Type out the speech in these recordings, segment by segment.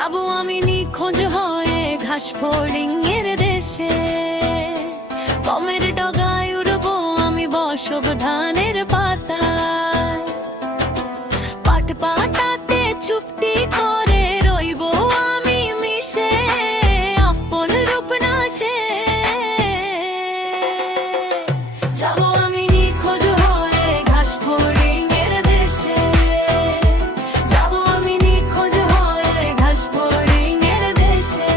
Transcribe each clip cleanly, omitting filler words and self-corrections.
যাব আমি নিখোঁজ হয়ে ঘাস ফড়িং এর দেশে, গমের ডগায় উড়বো আমি বসব ধানের পাতায়, পাট পাতাতে চুপটি করে রইব আমি মিশে, আপন রূপ নাশে। যাব আমি নিখোঁজ হয়ে ঘাস ফড়িং এর দেশে, যাব আমি নিখোঁজ হয়ে ঘাস ফড়িং এর দেশে,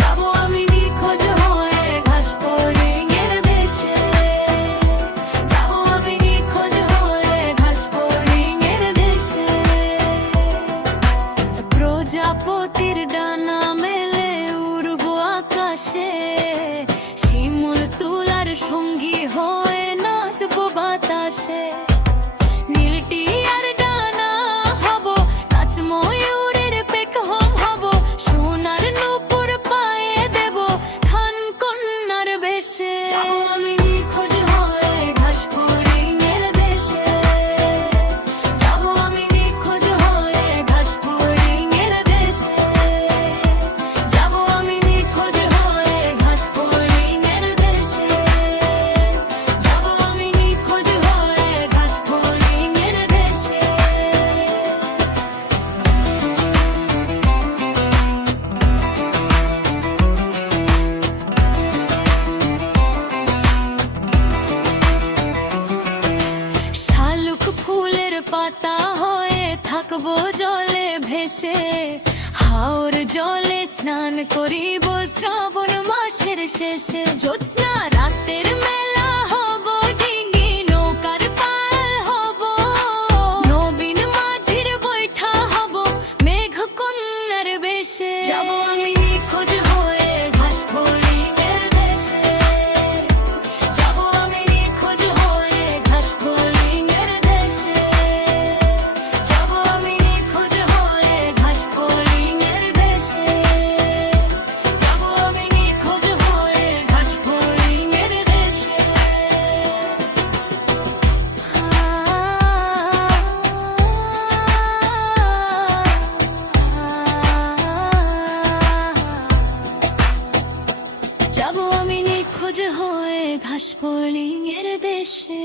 যাব আমি নিখোঁজ হয়ে ঘাস ফড়িং এর দেশে, যাব আমি নিখোঁজ হয়ে ঘাস ফড়িং এর দেশে। প্রজাপতির ডানা মেলে উড়বো আকাশে, শিমুল তুলার সঙ্গী হয়ে নাচবো বাতাসে, নীলটিয়ার ডানা হব, নাচ ময়ূরের পেখম হব, সোনার নূপুর পায়ে দেব ধান কন্যার বেশে। যাব আমি নিখোঁজ হয়ে ঘাস ফড়িং এর দেশে, যাব আমি নিখোঁজ হয়ে ঘাস ফড়িং এর দেশে, যাব আমি নিখোঁজ হয়ে ঘাস ফড়িং এর দেশে, যাব আমি নিখোঁজ হয়ে ঘাস ফড়িং এর দেশে। শালুক ফুলের পাতা হয়ে থাকবো জলে ভেসে, হাওর জলে স্নান করিব শ্রাবণ মাসের শেষে, জ্যোৎস্না রাতের মেলা হব, ডিঙ্গি নৌকার পাল হব, নবীন মাঝির বৈঠা হব, মেঘ কন্যার বেশে। যাব আমি নিখোঁজ হয়ে ঘাস ফড়িং এর দেশে, যাব আমি নিখোঁজ হয়ে ঘাস ফড়িং এর দেশে, যাব আমি নিখোঁজ হয়ে ঘাস ফড়িং এর দেশে, যাব আমি নিখোঁজ হয়ে ঘাস ফড়িং এর দেশে। যাব আমি নিখোঁজ হয়ে ঘাস ফড়িং এর দেশে।